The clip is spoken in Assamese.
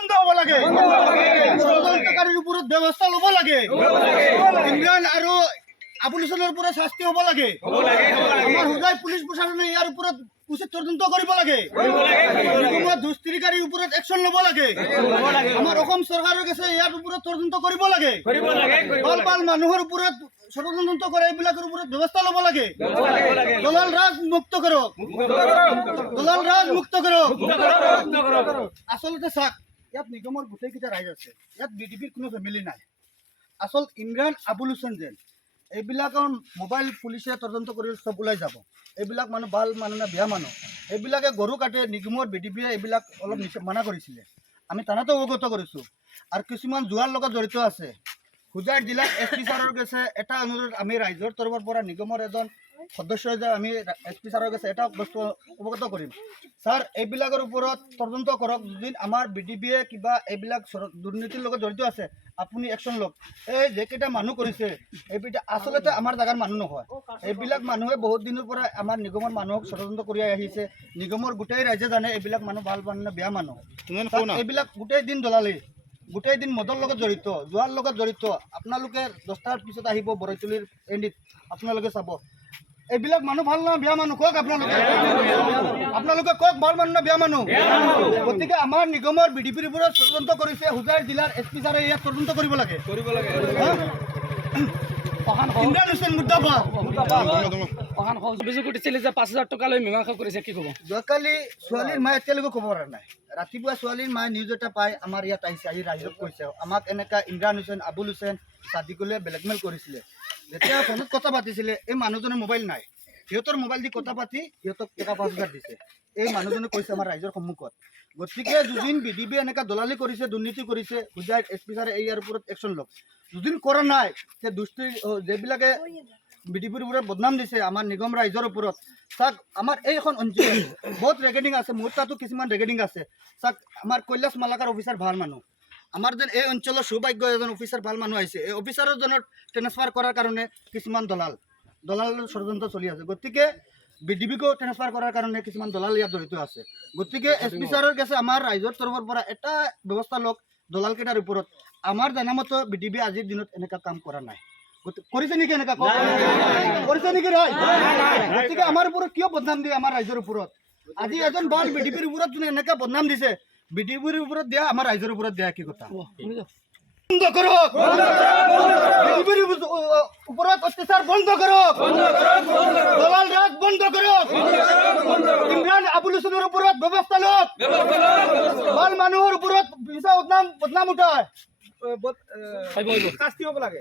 বন্ধ হ'ব লাগে ষড়যন্ত্ৰকাৰীৰ ওপৰত ব্যৱস্থা ল'ব লাগে ইমৰান আৰু আবুল হুছেইনৰ ওপৰত শাস্তি হ'ব লাগে আমাৰ হুজাই পুলিচ প্ৰশাসনে ইয়াৰ ওপৰত উচিত তদন্ত কৰিব লাগে দুষ্কৃতিকাৰীৰ ওপৰত একশ্যন ল'ব লাগে আমাৰ অসম চৰকাৰৰ কাছে ইয়াৰ ওপৰত তদন্ত কৰিব লাগে ভাল মানুহৰ ওপৰত ষড়যন্ত্ৰ কৰে এইবিলাকৰ ওপৰত ব্যৱস্থা ল'ব লাগে দলাল ৰাজ মুক্ত কৰক আচলতে চাওক ইয়াত নিগমৰ গোটেইকেইটা ৰাইজ আছে ইয়াত বিডিপিৰ কোনো ফেমিলি নাই আচল ইমৰান আবুল হুছেইন যেন এইবিলাকৰ মোবাইল পুলিচে তদন্ত কৰি চব ওলাই যাব এইবিলাক মানুহ ভাল মানুহ না বেয়া মানুহ এইবিলাকে গৰু কাটে নিগমৰ বিডিপিয়ে এইবিলাক অলপ মানা কৰিছিলে আমি তানাতো অৱগত কৰিছোঁ আৰু কিছুমান জুৱাৰ লগত জড়িত আছে হুজাই জিলাত এছপি ছাৰৰ কাছে এটা অনুৰোধ আমি ৰাইজৰ তৰফৰ পৰা নিগমৰ এজন সদস্য যে আমি এছপি ছাৰৰ কাছে এটা বস্তু অৱগত কৰিম ছাৰ এইবিলাকৰ ওপৰত তদন্ত কৰক যদি আমাৰ বিডিপিয়ে কিবা এইবিলাক দুৰ্নীতিৰ লগত জড়িত আছে আপুনি একশ্যন লওক এই যেকেইটা মানুহ কৰিছে এইবিলাক আচলতে আমাৰ জাগাৰ মানুহ নহয় এইবিলাক মানুহে বহুত দিনৰ পৰা আমাৰ নিগমৰ মানুহক ষড়যন্ত্ৰ কৰি আহিছে নিগমৰ গোটেই ৰাইজে জানে এইবিলাক মানুহ ভাল মানুহ নে বেয়া মানুহ এইবিলাক গোটেই দিন দলালি গোটেই দিন মদৰ লগত জড়িত জুৱাৰ লগত জড়িত আপোনালোকে 10টাৰ পিছত আহিব বৰৈতলিৰ এণ্ডিত আপোনালোকে চাব এইবিলাক মানুহ ভাল না বেয়া মানুহ কওক আপোনালোকে কওক ভাল মানুহ না বেয়া মানুহ গতিকে আমাৰ নিগমৰ বিডিপিৰ ওপৰত তদন্ত কৰিছে হুজাই জিলাৰ এছপি ছাৰে ইয়াত তদন্ত কৰিব লাগে ইমৰান হুছেইন মুৰ্দাবাদ অভিযোগ উঠিছিলে যে 5,000 টকা লৈ মীমাংসা কৰিছে কি ক'ব যোৱাকালি ছোৱালীৰ মায়ে এতিয়ালৈকে খবৰ নাই ৰাতিপুৱা ছোৱালীৰ মায়ে নিউজ এটা পাই আমাৰ ইয়াত আহিছে আহি ৰাইজক কৈছে আমাক এনেকা ইমৰান হুছেইন আবুল হুছেইন চাদিকুলে ব্লেকমেইল কৰিছিলে যেতিয়া ফোনত কথা পাতিছিলে এই মানুহজনৰ মোবাইল নাই সিহঁতৰ মোবাইল দি কথা পাতি সিহঁতক টকা 5,000 দিছে এই মানুহজনে কৈছে আমাৰ ৰাইজৰ সন্মুখত গতিকে যদিন বিডিপি এনেকা দলালি কৰিছে দুৰ্নীতি কৰিছে হুজাই এছপি ছাৰে ইয়াৰ ওপৰত একশ্যন লওক যদিন কৰা নাই তে যিবিলাকে বিডিপিৰ ওপৰত বদনাম দিছে আমাৰ নিগম ৰাইজৰ ওপৰত চাওক আমাৰ এইখন অঞ্চল বহুত ৰেকৰ্ডিং আছে মোৰ তাতো কিছুমান ৰেকৰ্ডিং আছে চাওক আমাৰ কৈলাশ মালাকাৰ অফিচাৰ ভাল মানুহ আমাৰ যেন এই অঞ্চলৰ সৌভাগ্য এজন অফিচাৰ ভাল মানুহ আহিছে এই অফিচাৰজনৰ ট্ৰেন্সফাৰ কৰাৰ কাৰণে কিছুমান দলালৰ ষড়যন্ত্ৰ চলি আছে গতিকে বিডিপিকো ট্ৰেন্সফাৰ কৰাৰ কাৰণে কিছুমান দলাল ইয়াত জড়িত আছে গতিকে এছপি ছাৰৰ কাছে আমাৰ ৰাইজৰ তৰফৰ পৰা এটা ব্যৱস্থা লওক দলালকেইটাৰ ওপৰত আমাৰ জানামতো বিডিপি আজিৰ দিনত এনেকুৱা কাম কৰা নাই কৰিছে নেকি এনেকুৱা কৰিছে নেকি ৰাইজ গতিকে আমাৰ ওপৰত কিয় বদনাম দিয়ে আমাৰ ৰাইজৰ ওপৰত আজি এজন ভাল বিডিপিৰ ওপৰত যোনে এনেকুৱা বদনাম দিছে বিডিপিৰ ওপৰত দিয়া আমাৰ ৰাইজৰ ওপৰত দিয়া কি কথা বন্ধ কৰক বিডিপিৰ ওপৰত অত্যাচাৰ বন্ধ কৰক দলাল ৰাজ বন্ধ কৰক ইমৰান আবুল হুছেইনৰ ওপৰত ব্যৱস্থা লওক ভাল মানুহৰ ওপৰত বদনাম উঠায় শাস্তি হ'ব লাগে